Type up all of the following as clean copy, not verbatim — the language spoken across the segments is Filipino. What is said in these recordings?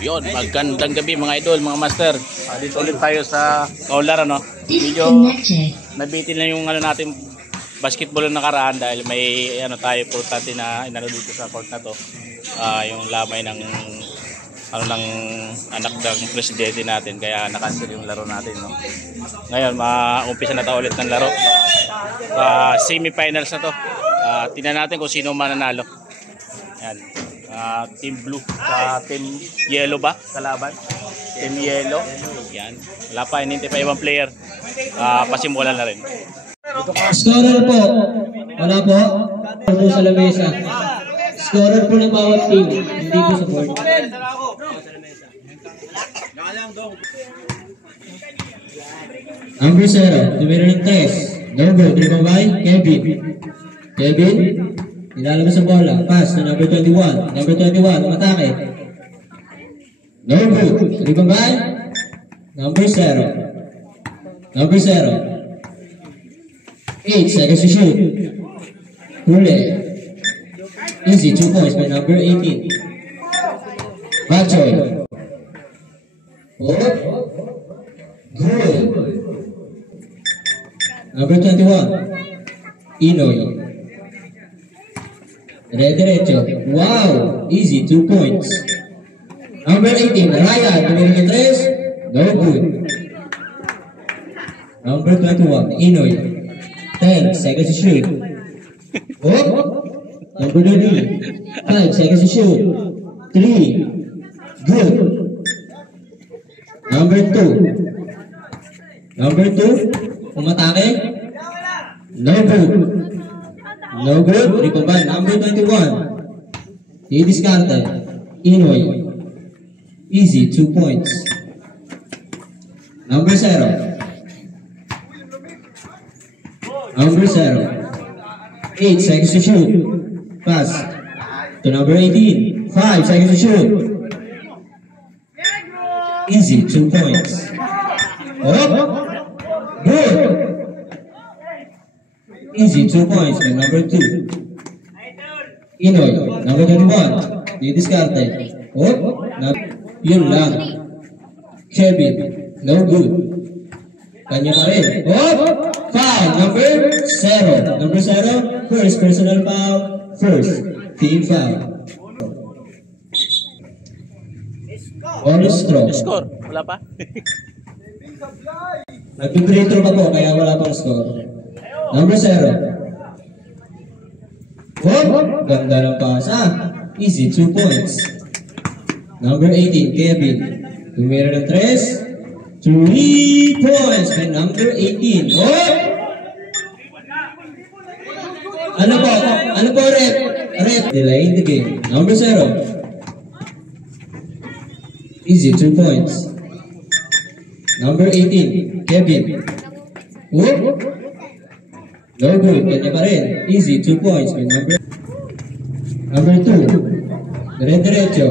Yon, magandang gabi mga idol, mga master. Dito ulit tayo sa Kaular, ano. Medyo nabitin na yung natin basketball na nakaraan dahil may tayo importante na inano dito sa court na to. Yung lamay ng ng anak ng presidente natin, kaya na-cancel yung laro natin, no. Ngayon, umpisa na tayo ulit ng laro. Semi-finals na to. Tingnan natin kung sino mananalo. Yan. Team blue sa team yellow ba kalaban? Team yellow. Yan. Wala pa, hinintay pa ibang player. Pasimulan na rin. Scorer po. Wala po. Po sa lamesa. Scorer po ng bawat team. Hindi po support. Number 0. Numero ng 3. Number 3 by Kevin. Kevin. Nilalabas ang bola. Pass to number 21. Number 21, umatake. No good. Rebound by number 0. Number 0. 8 seconds to shoot. Huli. Easy, 2 points by number 18. Bachoy. Oh. Good. Number 21. Inoy. Diretso. Wow! Easy, 2 points. Number 18, Ryan. Numero 3, no good. Number 21, Inoy. 10 seconds to shoot. Oh! Number 30, 5 seconds to shoot. 3, good. Number 2. Number 2, umatake. No good. No good. Rebound by number 21. Didiskarte. Inoy. Easy, 2 points. Number 0. Number 0. 8 seconds to shoot. Pass to number 18. 5 seconds to shoot. Easy, 2 points. Oh, good. Easy, 2 points by number 2. Inoy, number 21. Didiskarte. Oh, yun lang. Kevin, no good. Kanya pa rin. Oh, foul, number 0. Number 0, first personal foul. First, team foul. All straw. Score, wala pa? Nag-free throw pa po, kaya wala pang score. Number 0. Oh, ganda ng pasa. Easy, 2 points. Number 18, Kevin. Numero ng 3. 3 points by number 18. Oh! Ano po? Ano po, rep? Rep. Delaying the game. Number 0. Easy, 2 points. Number 18, Kevin. Oh! No good, kanya pa rin. Easy, 2 points by number 2. Diretso.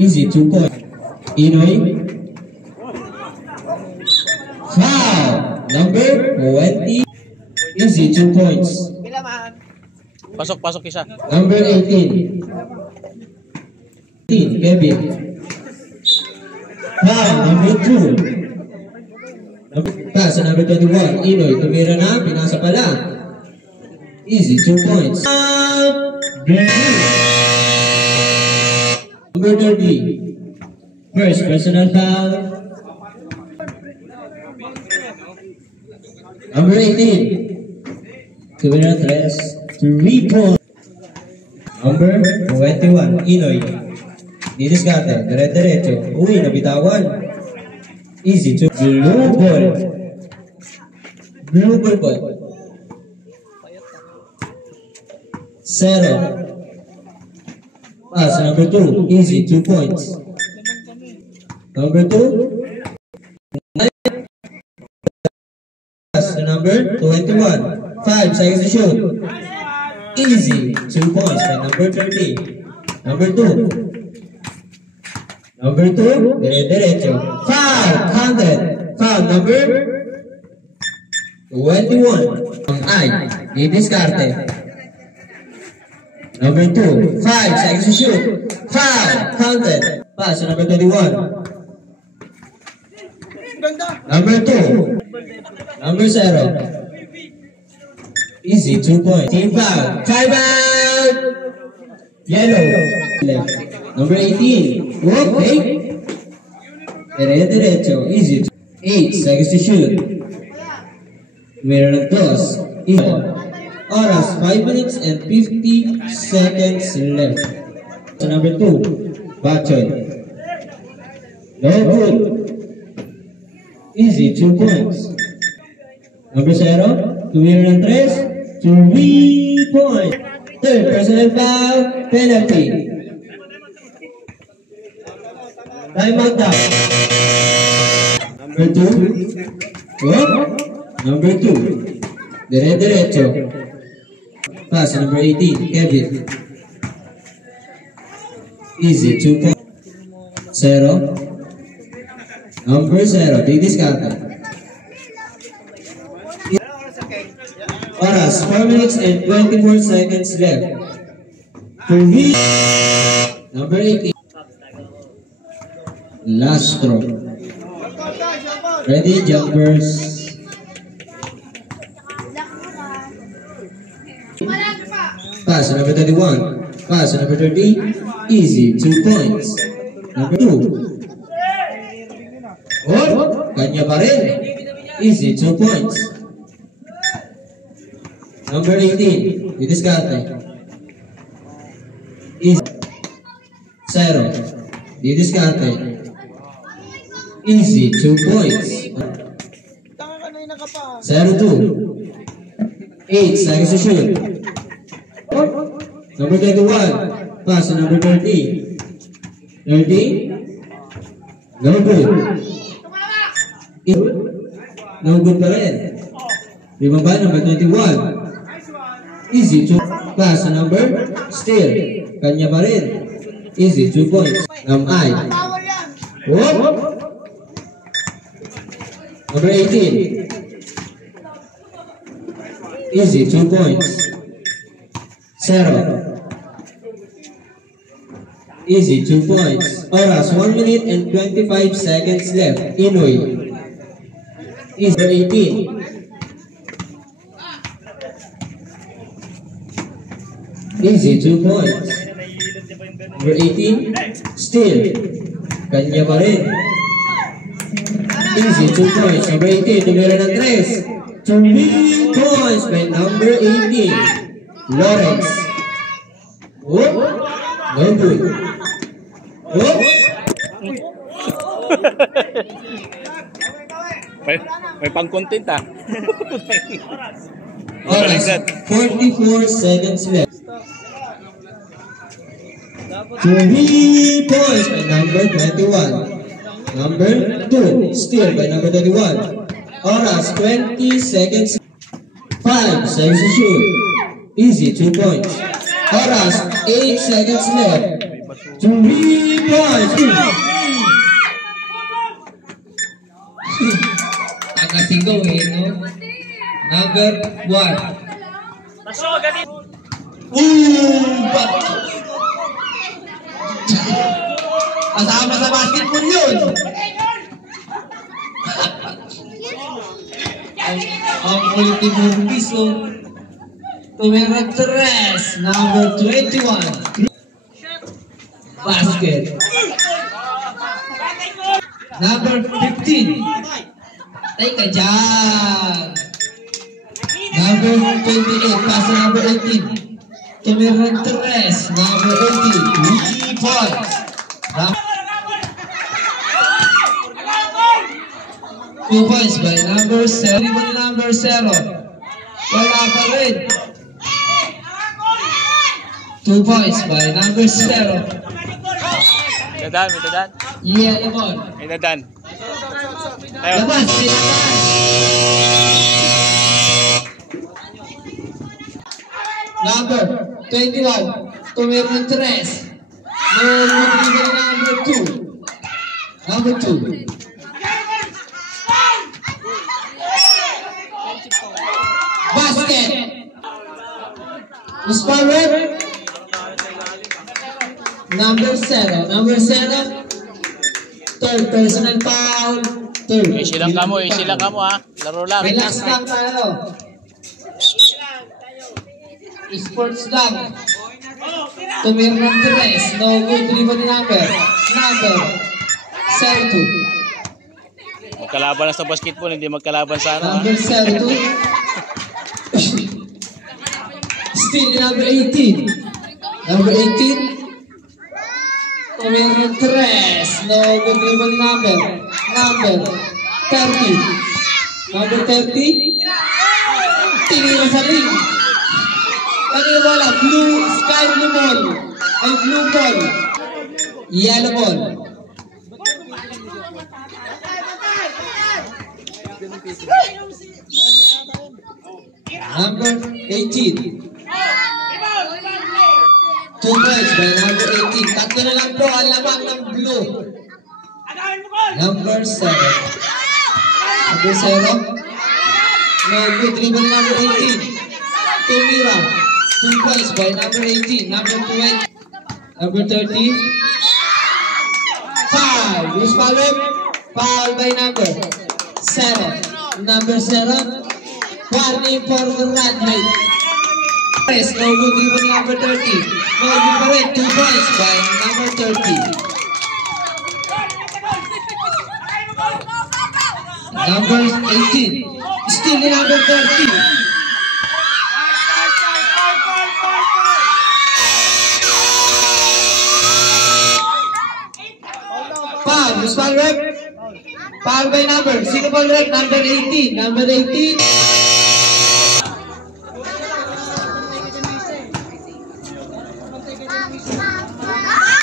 Easy, 2 points. Inoy. Foul. Number 20. Easy, 2 points. Pasok isa. Number 18. Kevin. Foul. Number 2. Pass sa number 21. Inoy. Tumira na. Pinasa pala. Easy, 2 points. Number 30. First personal foul. Number 18. Tumira 3 points. Number 21. Inoy. Didiskarte. Diretso. Uy, nabitawan. Easy, 2. Blue ball. Blue ball po. 0. Pass, number 2. Easy, 2 points. Number 2. Pass to number 21. 5 seconds to shoot. Easy, 2 points by number 30. Number 2. Number 2. Diretso. Foul, counted. Foul, number 21. Ang I. Didiskarte. Number 2. 5 seconds to shoot. Foul, counted. Pass, number 21. Number 2. Number 0. Easy, 2 points. Team foul. Time out! Yellow. Left. Number 18. Okay. Derecho. Easy. 8 seconds to shoot. Winner of toss. Oras, 5 minutes and 50 seconds left. So number 2. Bachoy. No good. Easy, 2 points. Number 0. To winner ng 3. 3 points. Third personal foul. Penalty. Time out now. Number 2. Oh. Number 2. Derecho. Pass number 18. Kevin. Easy. 2 points. 0. Number 0. Didiscarte. Oras. 4 minutes and 24 seconds left. Number 18. Last stroke. Ready, jumpers. Pass number 31. Pass number 30. Easy, 2 points. Number 2. Oh, kanya pa rin. Easy, 2 points. Number 18. Didiscarte. Easy. 0. Didiscarte. Easy, 2 points. 0-2. 8 seconds to shoot. Number 21. Pass to number 30. 30. No good. No good pa rin. Remember number 21. Easy, 2. Pass to number. Still. Kanya pa rin. Easy, 2 points. I. Whoop. Number 18. Easy, 2 points. 0. Easy, 2 points. Oras, 1 minute and 25 seconds left. Inoy. Easy, 18. Easy, 2 points. Number 18. Still. Kanya pa rin. Easy, 2 points. Number 18. Tumira ng 3. 3 points by number 18. Lawrence. Whoop. No good. Whoop. may pang-content ah. Oras, 44 seconds left. 3 points by number 21. Number 2, still by number 31. Oras, 20 seconds. 5 seconds to shoot. Easy, 2 points. Oras, 8 seconds left. 3 points. Ang asigaw eh, no? Number 1. Kasama sa basketball yun. Ang ultimo piso. Tumira 3. Number 21. Basket. Number 15. Teka dyan. Number 28. Pass number 18. Tumira 3. Number 18. 3 points. 2 points by number 7. Number 0. Wala pa rin. 2 points by number 0. Dadan, may dadan. Yeah, Lemon. May dadan. Ayun. Labas, number 21. Tumira ng 3. Number 2. Number 2. Basket. Who's forward? Number 0. Number 0. Third personal foul. Third. Easy lang ka mo ha. Laro lang. Relax lang tayo. Sports lang. Tumira ng tres. No good dribble number. Number 02. Magkalaban lang sa basketball, hindi magkalaban sa ano ha. Number 02. Still number 18. Number 18. Tumira ng tres. No good dribble number. Number 30. Number 30. Tinira sa ring. Kanina bola, blue, sky blue ball. Ay, blue ball. Yellow ball. Number 18. 2 points by number 18. Tatlo na lang po ang lamang ng blue. Number 7. Number 0. No good dribble number 18. Tumira. 2 points by number 18. Number 20. Number 30. Foul. Who's foul? Foul by number 7. Number 7. Warning for the runway. Yes, no good dribble number 30. No good pa rin. 2 points by number 30. Number 18. Still in number 30. Foul. Who's foul rep? Foul by number. Sino ball rep? Number 18. Number 18.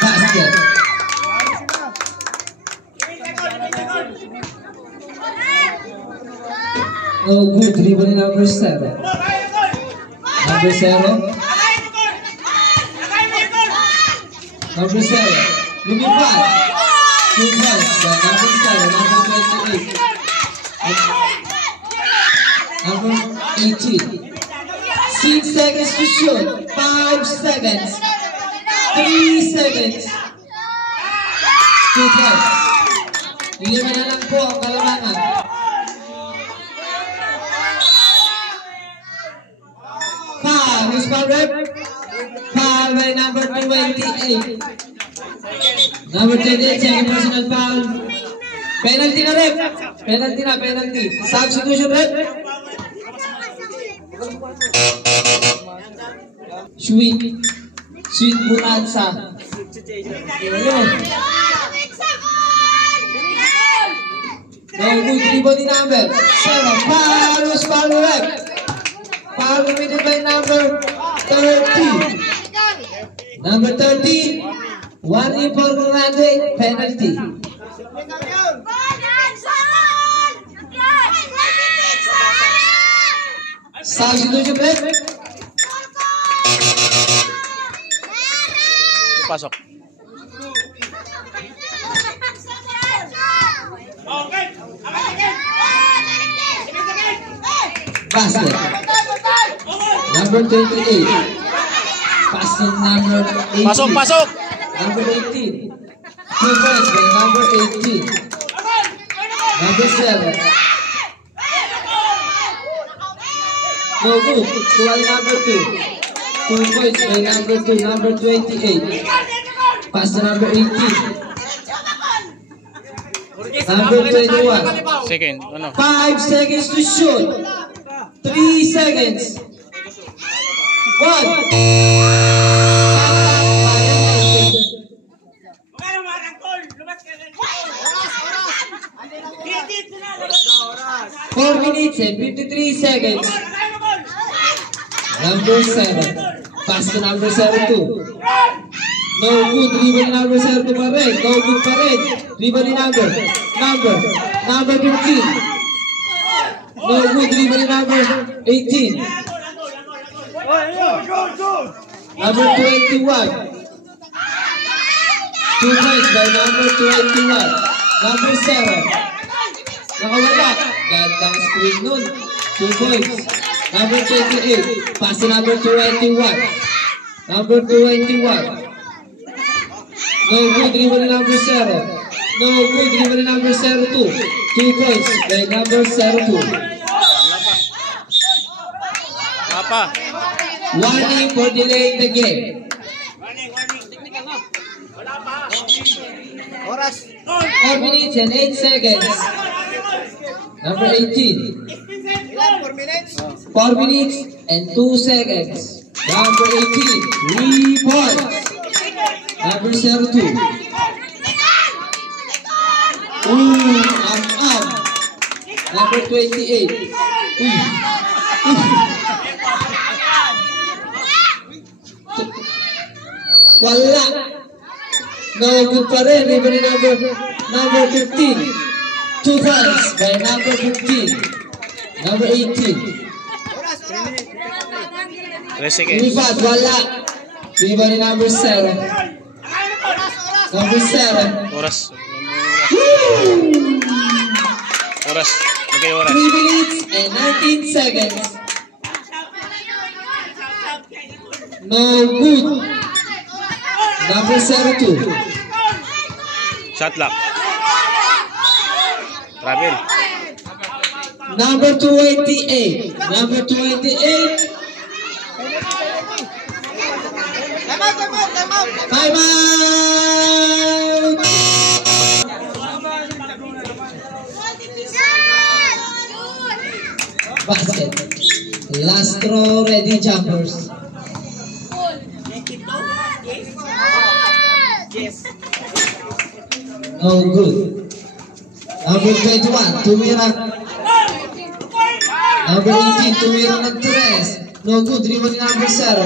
Basket. No good dribble number 7. Number 0. Number 7. Lumipad. 2 points by number 7. Number 28. Number 18. 6 seconds to shoot. 5 seconds. 3 seconds. 2 points. 5 na lang po ang kalamangan. Foul. Who's foul rep? Foul by number 28. Number 28, second personal foul. Penalty na rep. Penalty na, penalty. Substitution rep. Sweet. Sweet Butansa. Ayun. No good dribble number 7. Foul. Who's foul rep? Foul committed by number 30. Number 30. Warning for runway penalty. Substitution rep. Pasok. Basket. Number 28. Pass to number 18. Pasok, pasok. Number 18. 2 points by number 18. Number 7. No good. Tuwal number 2. 2 points by number 2. Number 28. Pass to number 18. Number 21. Second, ano? 5 seconds to shoot. 3 seconds. 1. 4 minutes and 53 seconds. Number 7. Pass to number 72. No good. Dribble number 72 pa rin. No good pa rin. Dribble number. Number 15. No good. Dribble number 18. Number 21. 2 points by number 21. Number 7. Nakawala. Gandang screen nun. 2 points. Number 28. Pass to number 21. Number 21. No good. Dribble number 0. No good. Delivery number 02. 2 points by number 02. Papa. Warning for delaying the game. Oras. 4 minutes and 8 seconds. Number 18. Ilan? 4 minutes? 4 minutes and 2 seconds. Number 18. 3 points. Number 02. Ooh, up. Number 28. Wala. No good pa rin. Delivery number 15. 2 points by number 15. Number 18. Oras, oras. 3 seconds. Lumipad, wala. Delivery number 7. Number 7. Oras. Oras. Okay, oras. 3 minutes and 19 seconds. No good. Number 02. Shot lock. Travel. Number 28. Number 28. Time out, time out, time out. Time out! Basket. Last throw, ready jumpers. No good. Number 21, tumira. Number 18, tumira ng 3. No good, rebound ni number 0.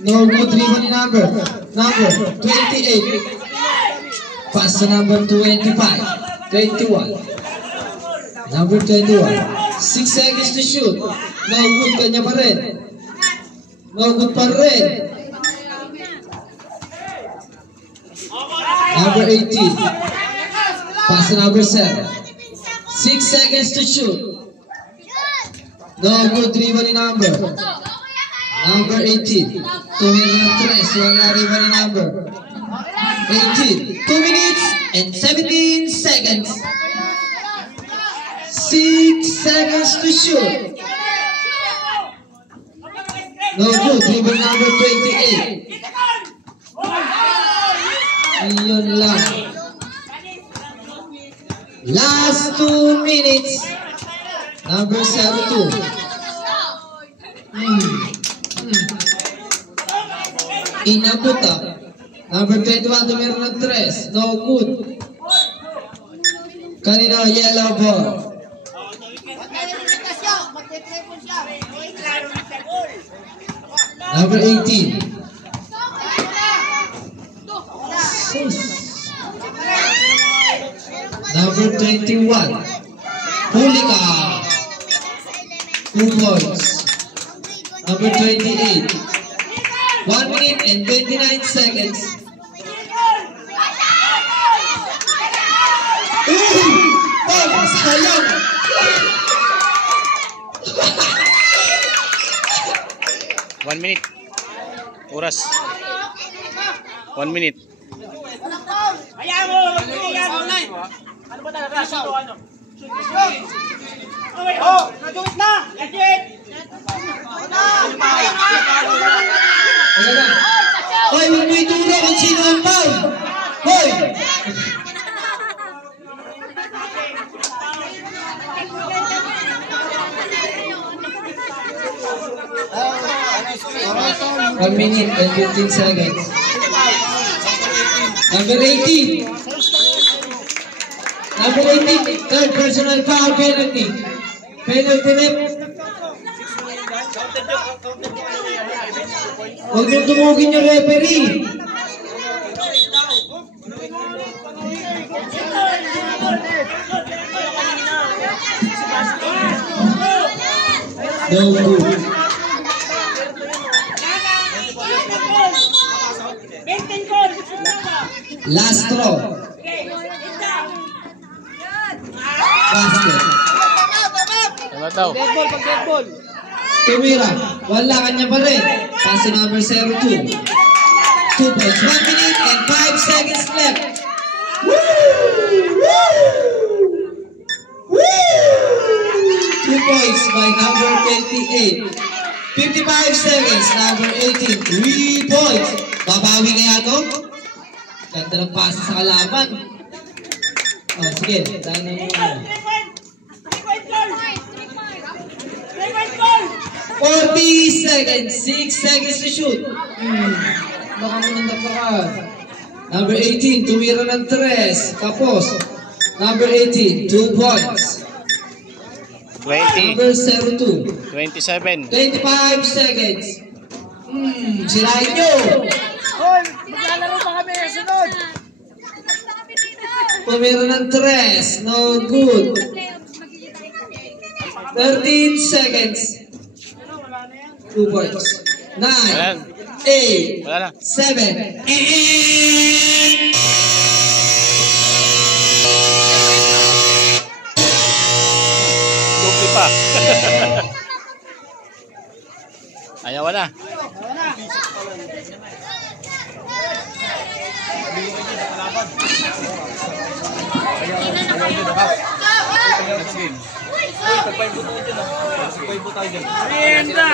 No good, rebound ni number 28. Pass to number 25. 21. Number 21. 6 seconds to shoot. No good, kanya pa rin. No good pa rin. Number 18. Pass to number 7. 6 seconds to shoot. No good, rebound ni number 18. Tumira ng 3. Wala rebound ni number 18. 2 minutes and 17 seconds. 6 seconds to shoot. No good, rebound number 28. Iyon lang. Last 2 minutes. Number 72. Inabuta. Number 21, tumira ng 3. No good. Kanina, yellow ball. Number 18. Number 21. Huli ka. 2 points. Number 28. 1 minute and 29 seconds. Oh, sayang. One minute. Oras. 1 minute. Ayaw mo! Ano ba talaga? Ano? Oh! Nag-do-it na! Legit! Ano na? Hoy, huwag mo ituro kung sino ang foul. Hoy! One minute and 15 seconds. Number 18. Number 18. Third personal foul penalty. Penalty rep. Huwag niyong tumugin yung referee. No good. Last throw. Basket. Tama daw. Dead ball. Tumira. Wala kanya pa rin. Pass to number 02. 2 points. 1 minute seconds left. Woo! Woo! Woo! 2 points by number 28. 55 seconds, number 18. 3 points. Babawi kaya to? Ganda ng pasa sa kalaban. Oh, sige. Dahil na muna. 40 seconds. 6 seconds to shoot. Baka mo nang nagpaka. Number 18, tumira ng 3. Tapos, number 18, 2 points. 20. Number 72. 27. 25 seconds. Sirain nyo. Hoy, maglalaro pa kami. Sunod. Tumira ng 3. No good. 13 seconds. 2 points. 9, Ayan. 8, Wala na. 7. Dupli pa. Ayaw na. Merienda.